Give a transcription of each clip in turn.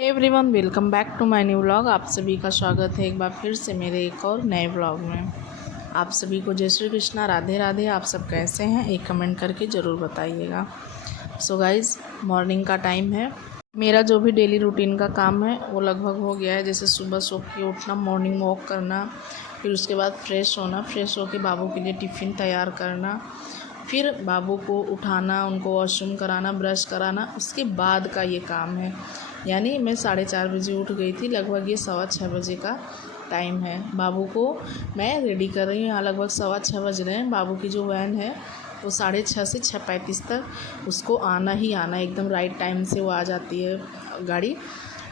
Everyone welcome back to my new vlog. आप सभी का स्वागत है एक बार फिर से मेरे एक और नए व्लॉग में। आप सभी को जय श्री कृष्णा, राधे राधे। आप सब कैसे हैं एक कमेंट करके ज़रूर बताइएगा। सो गाइज़, मॉर्निंग का टाइम है। मेरा जो भी डेली रूटीन का काम है वो लगभग हो गया है। जैसे सुबह सो के उठना, मॉर्निंग वॉक करना, फिर उसके बाद फ्रेश होना, फ्रेश होकर बाबू के लिए टिफ़िन तैयार करना, फिर बाबू को उठाना, उनको वॉशरूम कराना, ब्रश कराना, उसके बाद का ये काम है। यानी मैं 4:30 बजे उठ गई थी, लगभग ये 6:15 बजे का टाइम है। बाबू को मैं रेडी कर रही हूँ। यहाँ लगभग 6:15 बज रहे हैं। बाबू की जो वैन है वो 6:30 से 6:35 तक उसको आना ही आना, एकदम राइट टाइम से वो आ जाती है गाड़ी।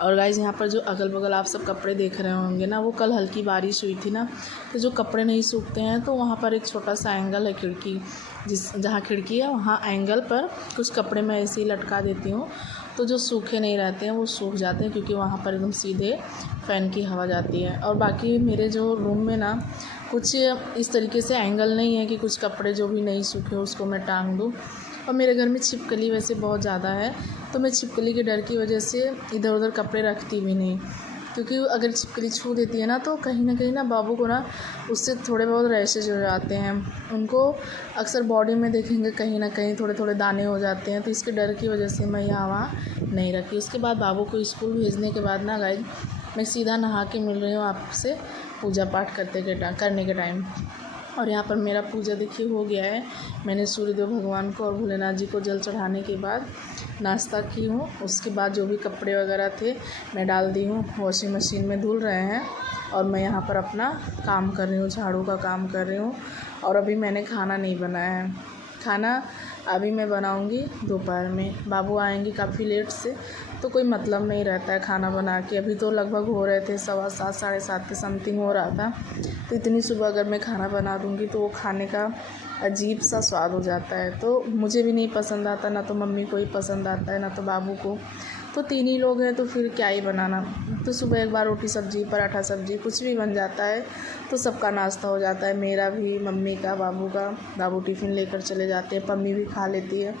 और गाइज़, यहाँ पर जो अगल बगल आप सब कपड़े देख रहे होंगे ना, वो कल हल्की बारिश हुई थी ना, तो जो कपड़े नहीं सूखते हैं तो वहाँ पर एक छोटा सा एंगल है, खिड़की जहाँ खिड़की है वहाँ एंगल पर कुछ कपड़े मैं ऐसे ही लटका देती हूँ, तो जो सूखे नहीं रहते हैं वो सूख जाते हैं, क्योंकि वहाँ पर एकदम सीधे फ़ैन की हवा जाती है। और बाकी मेरे जो रूम में ना कुछ इस तरीके से एंगल नहीं है कि कुछ कपड़े जो भी नहीं सूखे उसको मैं टांग दूँ। और मेरे घर में छिपकली वैसे बहुत ज़्यादा है, तो मैं छिपकली के डर की वजह से इधर उधर कपड़े रखती भी नहीं, क्योंकि अगर छिपकली छू देती है ना तो कहीं ना बाबू को ना उससे थोड़े बहुत रैशेज हो जाते हैं। उनको अक्सर बॉडी में देखेंगे कहीं ना कहीं थोड़े थोड़े दाने हो जाते हैं, तो इसके डर की वजह से मैं यहाँ वहाँ नहीं रखी। उसके बाद बाबू को स्कूल भेजने के बाद ना गाइस, मैं सीधा नहा के मिल रही हूँ आपसे पूजा पाठ करने के टाइम। और यहाँ पर मेरा पूजा देखिए हो गया है। मैंने सूर्यदेव भगवान को और भोलेनाथ जी को जल चढ़ाने के बाद नाश्ता की हूँ। उसके बाद जो भी कपड़े वगैरह थे मैं डाल दी हूँ, वॉशिंग मशीन में धुल रहे हैं। और मैं यहाँ पर अपना काम कर रही हूँ, झाड़ू का काम कर रही हूँ। और अभी मैंने खाना नहीं बनाया है। खाना अभी मैं बनाऊँगी दोपहर में। बाबू आएंगे काफ़ी लेट से, तो कोई मतलब नहीं रहता है खाना बना के। अभी तो लगभग हो रहे थे 7:15 7:30 के समथिंग हो रहा था, तो इतनी सुबह अगर मैं खाना बना दूँगी तो वो खाने का अजीब सा स्वाद हो जाता है। तो मुझे भी नहीं पसंद आता, ना तो मम्मी को ही पसंद आता है, ना तो बाबू को। तो 3 ही लोग हैं तो फिर क्या ही बनाना। तो सुबह एक बार रोटी सब्ज़ी, पराठा सब्ज़ी कुछ भी बन जाता है, तो सबका नाश्ता हो जाता है। मेरा भी, मम्मी का, बाबू का। बाबू टिफ़िन लेकर चले जाते हैं, पम्मी भी खा लेती है।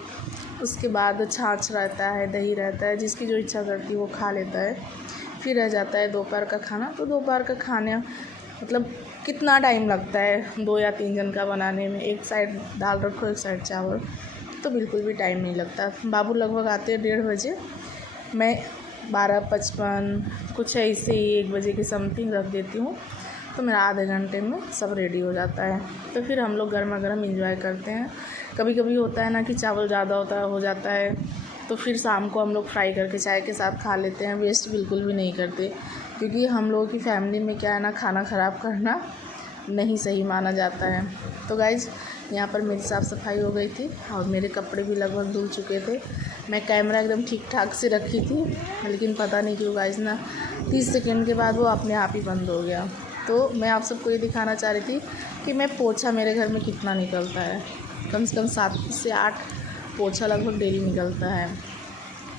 उसके बाद छाछ रहता है, दही रहता है, जिसकी जो इच्छा करती है वो खा लेता है। फिर रह जाता है दोपहर का खाना। तो दोपहर का खाना मतलब कितना टाइम लगता है 2 या 3 जन का बनाने में। एक साइड दाल रखो, एक साइड चावल, तो बिल्कुल भी टाइम नहीं लगता। बाबू लगभग आते हैं 1:30 बजे। मैं 12:55 कुछ ऐसे ही 1 बजे के समथिंग रख देती हूँ, तो मेरा आधे घंटे में सब रेडी हो जाता है। तो फिर हम लोग गर्मा गर्म इंजॉय करते हैं। कभी कभी होता है ना कि चावल ज़्यादा हो जाता है, तो फिर शाम को हम लोग फ्राई करके चाय के साथ खा लेते हैं। वेस्ट बिल्कुल भी नहीं करते, क्योंकि हम लोगों की फैमिली में क्या है ना, खाना ख़राब करना नहीं सही माना जाता है। तो गाइज़, यहाँ पर मेरी साफ़ सफाई हो गई थी और मेरे कपड़े भी लगभग धुल चुके थे। मैं कैमरा एकदम ठीक ठाक से रखी थी, लेकिन पता नहीं क्यों गाइज़ ना 30 सेकंड के बाद वो अपने आप ही बंद हो गया। तो मैं आप सबको ये दिखाना चाह रही थी कि मैं पोछा मेरे घर में कितना निकलता है। कम से कम 7 से 8 पोछा लगभग डेली निकलता है,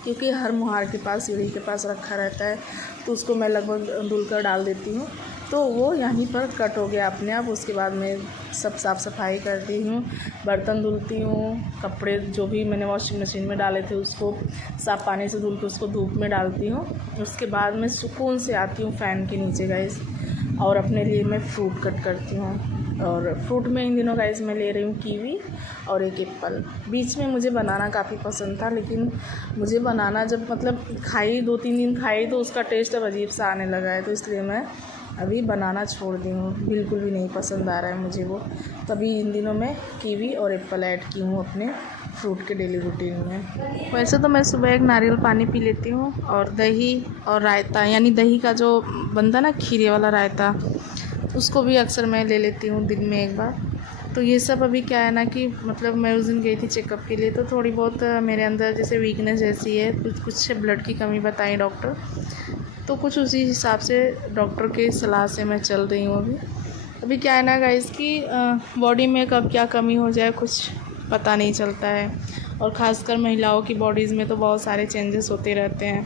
क्योंकि हर मुहार के पास, सीढ़ी के पास रखा रहता है, तो उसको मैं लगभग धुल कर डाल देती हूँ, तो वो यहीं पर कट हो गया अपने आप। उसके बाद मैं सब साफ़ सफाई करती हूँ, बर्तन धुलती हूँ, कपड़े जो भी मैंने वॉशिंग मशीन में डाले थे उसको साफ़ पानी से धुल के उसको धूप में डालती हूँ। उसके बाद मैं सुकून से आती हूँ फ़ैन के नीचे गाइस, और अपने लिए मैं फ्रूट कट करती हूँ। और फ्रूट में इन दिनों गाइस मैं ले रही हूँ कीवी और एक एप्पल। बीच में मुझे बनाना काफ़ी पसंद था, लेकिन मुझे बनाना जब मतलब खाई 2-3 दिन खाई तो उसका टेस्ट अब अजीब सा आने लगा है, तो इसलिए मैं अभी बनाना छोड़ दी हूँ। बिल्कुल भी नहीं पसंद आ रहा है मुझे वो। तभी इन दिनों मैं कीवी और एप्पल ऐड की हूँ अपने फ्रूट के डेली रूटीन में। वैसे तो मैं सुबह एक नारियल पानी पी लेती हूँ, और दही और रायता, यानी दही का जो बनता ना खीरे वाला रायता, उसको भी अक्सर मैं ले लेती हूँ दिन में एक बार। तो ये सब अभी क्या है ना कि मतलब मैं उस दिन गई थी चेकअप के लिए, तो थोड़ी बहुत मेरे अंदर जैसे वीकनेस जैसी है, कुछ ब्लड की कमी बताई डॉक्टर, तो कुछ उसी हिसाब से डॉक्टर के सलाह से मैं चल रही हूँ अभी क्या है ना गाइस कि बॉडी में कब क्या कमी हो जाए कुछ पता नहीं चलता है। और ख़ासकर महिलाओं की बॉडीज़ में तो बहुत सारे चेंजेस होते रहते हैं,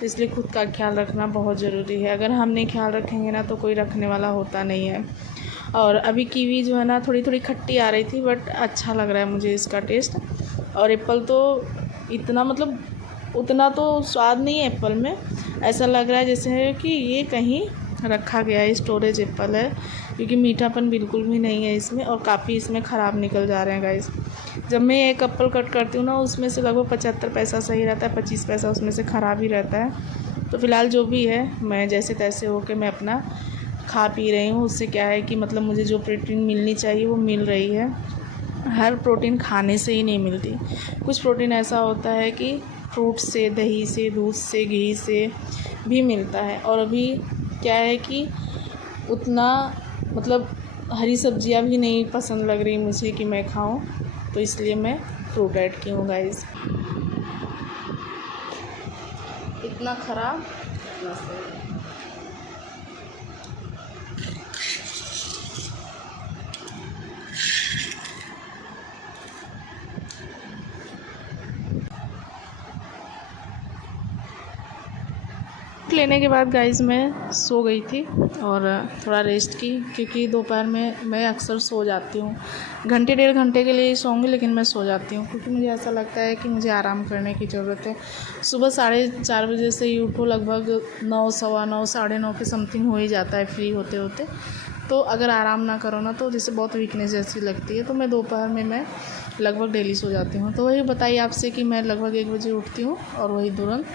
तो इसलिए खुद का ख्याल रखना बहुत ज़रूरी है। अगर हम नहीं ख्याल रखेंगे ना तो कोई रखने वाला होता नहीं है। और अभी कीवी जो है ना थोड़ी थोड़ी खट्टी आ रही थी, बट अच्छा लग रहा है मुझे इसका टेस्ट। और एप्पल तो इतना मतलब उतना तो स्वाद नहीं है एप्पल में, ऐसा लग रहा है जैसे कि ये कहीं रखा गया है, स्टोरेज एप्पल है, क्योंकि मीठापन बिल्कुल भी नहीं है इसमें और काफ़ी इसमें ख़राब निकल जा रहे हैं गाइस। जब मैं एक एप्पल कट करती हूँ ना, उसमें से लगभग 75 पैसा सही रहता है, 25 पैसा उसमें से ख़राब ही रहता है। तो फ़िलहाल जो भी है, मैं जैसे तैसे होके मैं अपना खा पी रही हूँ। उससे क्या है कि मतलब मुझे जो प्रोटीन मिलनी चाहिए वो मिल रही है। हर प्रोटीन खाने से ही नहीं मिलती, कुछ प्रोटीन ऐसा होता है कि फ्रूट से, दही से, दूध से, घी से भी मिलता है। और अभी क्या है कि उतना मतलब हरी सब्जियां भी नहीं पसंद लग रही मुझे कि मैं खाऊं, तो इसलिए मैं फ्रूट ऐड की हूँ गाइस। इतना ख़राब इतना सही। लेने के बाद गाइस मैं सो गई थी और थोड़ा रेस्ट की, क्योंकि दोपहर में मैं अक्सर सो जाती हूँ। घंटे 1.5 घंटे के लिए सोऊंगी, लेकिन मैं सो जाती हूँ क्योंकि मुझे ऐसा लगता है कि मुझे आराम करने की ज़रूरत है। सुबह 4:30 बजे से ही उठो, लगभग 9, सवा 9, 9:30 के समथिंग हो ही जाता है फ्री होते होते। तो अगर आराम ना करो ना तो जैसे बहुत वीकनेस जैसी लगती है। तो मैं दोपहर में मैं लगभग डेली सो जाती हूँ। तो वही बताइए आपसे कि मैं लगभग 1 बजे उठती हूँ और वही तुरंत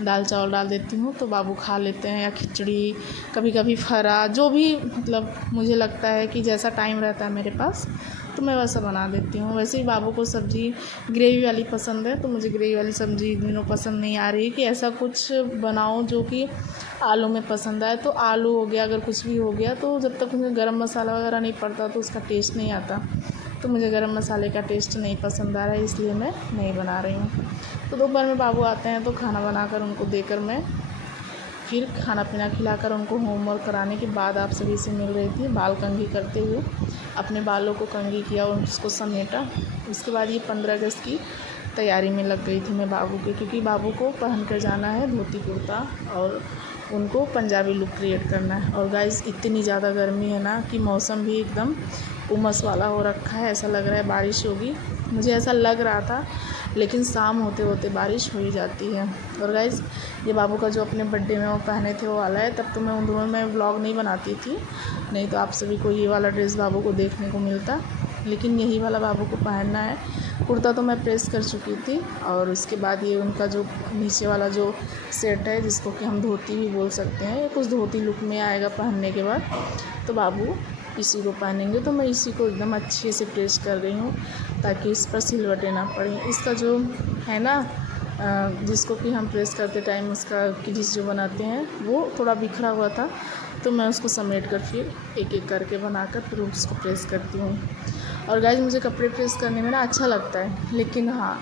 दाल चावल डाल देती हूँ, तो बाबू खा लेते हैं, या खिचड़ी, कभी कभी फरा, जो भी मतलब मुझे लगता है कि जैसा टाइम रहता है मेरे पास तो मैं वैसा बना देती हूँ। वैसे ही बाबू को सब्ज़ी ग्रेवी वाली पसंद है, तो मुझे ग्रेवी वाली सब्ज़ी इन दिनों पसंद नहीं आ रही कि ऐसा कुछ बनाओ जो कि आलू में पसंद आए। तो आलू हो गया, अगर कुछ भी हो गया, तो जब तक उसमें गरम मसाला वगैरह नहीं पड़ता तो उसका टेस्ट नहीं आता। तो मुझे गरम मसाले का टेस्ट नहीं पसंद आ रहा है, इसलिए मैं नहीं बना रही हूँ। तो दोपहर में बाबू आते हैं तो खाना बनाकर उनको देकर मैं फिर खाना पीना खिलाकर उनको होमवर्क कराने के बाद आप सभी से मिल रही थी। बाल कंघी करते हुए अपने बालों को कंघी किया और उसको समेटा। उसके बाद ये 15 अगस्त की तैयारी में लग गई थी मैं बाबू के, क्योंकि बाबू को पहन कर जाना है धोती कुर्ता और उनको पंजाबी लुक क्रिएट करना है। और गाइस इतनी ज़्यादा गर्मी है ना कि मौसम भी एकदम उमस वाला हो रखा है, ऐसा लग रहा है बारिश होगी। मुझे ऐसा लग रहा था, लेकिन शाम होते होते बारिश हो ही जाती है। और गाइस ये बाबू का जो अपने बर्थडे में वो पहने थे वो वाला है। तब तो मैं उन दोनों में व्लॉग नहीं बनाती थी, नहीं तो आप सभी को ये वाला ड्रेस बाबू को देखने को मिलता, लेकिन यही वाला बाबू को पहनना है। कुर्ता तो मैं प्रेस कर चुकी थी और उसके बाद ये उनका जो नीचे वाला जो सेट है, जिसको कि हम धोती भी बोल सकते हैं, ये कुछ धोती लुक में आएगा पहनने के बाद। तो बाबू इसी को पहनेंगे, तो मैं इसी को एकदम अच्छे से प्रेस कर रही हूँ ताकि इस पर सिलवटें ना पड़ें। इसका जो है ना जिसको कि हम प्रेस करते टाइम उसका क्रीज जो बनाते हैं वो थोड़ा बिखरा हुआ था, तो मैं उसको समेट कर फिर एक एक करके बनाकर फिर उसको प्रेस करती हूँ। और गाइस मुझे कपड़े प्रेस करने में ना अच्छा लगता है, लेकिन हाँ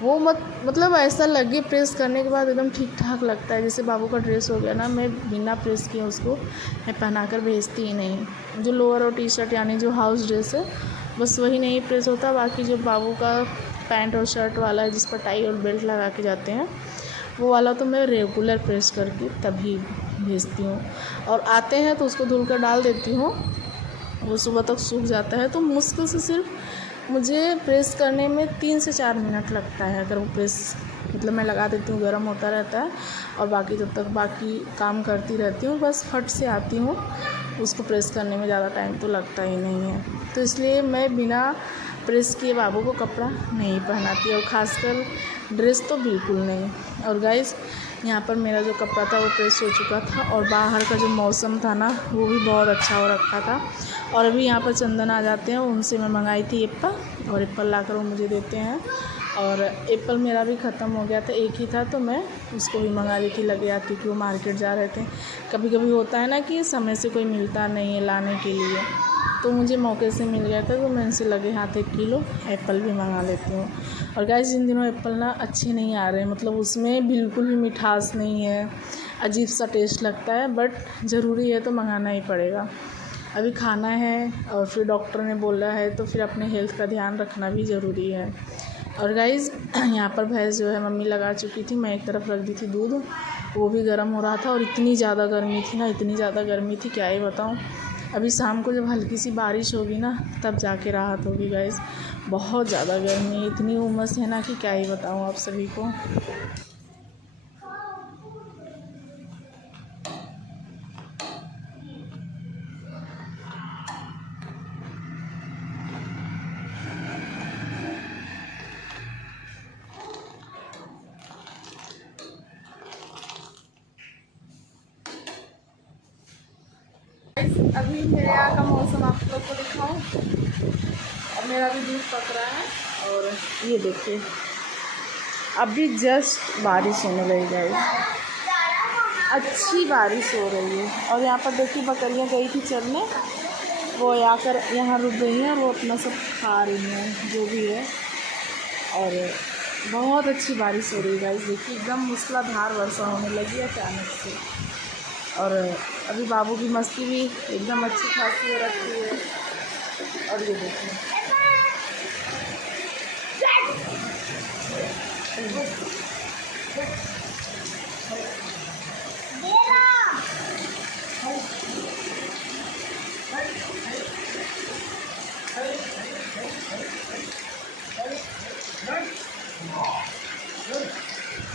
वो मतलब ऐसा लगे प्रेस करने के बाद एकदम ठीक ठाक लगता है। जैसे बाबू का ड्रेस हो गया ना, मैं बिना प्रेस किए उसको मैं पहना कर भेजती ही नहीं। जो लोअर और टी शर्ट यानी जो हाउस ड्रेस है बस वही नहीं प्रेस होता, बाकी जो बाबू का पैंट और शर्ट वाला है जिस पर टाई और बेल्ट लगा के जाते हैं वो वाला तो मैं रेगुलर प्रेस करके तभी भेजती हूँ। और आते हैं तो उसको धुल कर डाल देती हूँ, वो सुबह तक सूख जाता है। तो मुश्किल से सिर्फ मुझे प्रेस करने में 3 से 4 मिनट लगता है। अगर वो प्रेस मतलब मैं लगा देती हूँ, गर्म होता रहता है और बाकी तब तक बाकी काम करती रहती हूँ, बस फट से आती हूँ। उसको प्रेस करने में ज़्यादा टाइम तो लगता ही नहीं है, तो इसलिए मैं बिना प्रेस किए बाबू को कपड़ा नहीं पहनाती, और ख़ासकर ड्रेस तो बिल्कुल नहीं। और गाइस यहाँ पर मेरा जो कपड़ा था वो प्रेस हो चुका था और बाहर का जो मौसम था ना वो भी बहुत अच्छा हो रखा था। और अभी यहाँ पर चंदन आ जाते हैं, उनसे मैं मंगाई थी एप्पल, और एप्पल लाकर वो मुझे देते हैं। और एप्पल मेरा भी ख़त्म हो गया था, एक ही था, तो मैं उसको भी मंगा ली थी लगे हाथ, क्योंकि वो मार्केट जा रहे थे। कभी कभी होता है ना कि समय से कोई मिलता नहीं है लाने के लिए, तो मुझे मौके से मिल गया था तो मैं इनसे लगे हाथ 1 किलो एप्पल भी मंगा लेती हूँ। और गाइस इन दिनों एप्पल ना अच्छे नहीं आ रहे हैं, मतलब उसमें बिल्कुल भी मिठास नहीं है, अजीब सा टेस्ट लगता है, बट ज़रूरी है तो मंगाना ही पड़ेगा। अभी खाना है और फिर डॉक्टर ने बोला है तो फिर अपने हेल्थ का ध्यान रखना भी ज़रूरी है। और गाइस यहाँ पर भैंस जो है मम्मी लगा चुकी थी, मैं एक तरफ रख दी थी दूध, वो भी गर्म हो रहा था। और इतनी ज़्यादा गर्मी थी ना, इतनी ज़्यादा गर्मी थी क्या ही बताऊँ। अभी शाम को जब हल्की सी बारिश होगी ना तब जाके राहत होगी गाइस, बहुत ज़्यादा गर्मी, इतनी उमस है ना कि क्या ही बताऊँ आप सभी को। अभी मेरे यहाँ का मौसम आप लोग को दिखाऊं। और मेरा भी दूध पक रहा है और ये देखिए अभी जस्ट बारिश होने लगी गाइस, अच्छी बारिश हो रही है। और यहाँ पर देखिए बकरियाँ गई थी चरने, वो आकर यहाँ रुक गई हैं और वो अपना सब खा रही हैं जो भी है। और बहुत अच्छी बारिश हो रही है गाइस, देखिए एकदम मूसलाधार वर्षा होने लगी है अचानक से। और अभी बाबू की मस्ती भी एकदम अच्छी खासी हो रखी है। और ये देखिए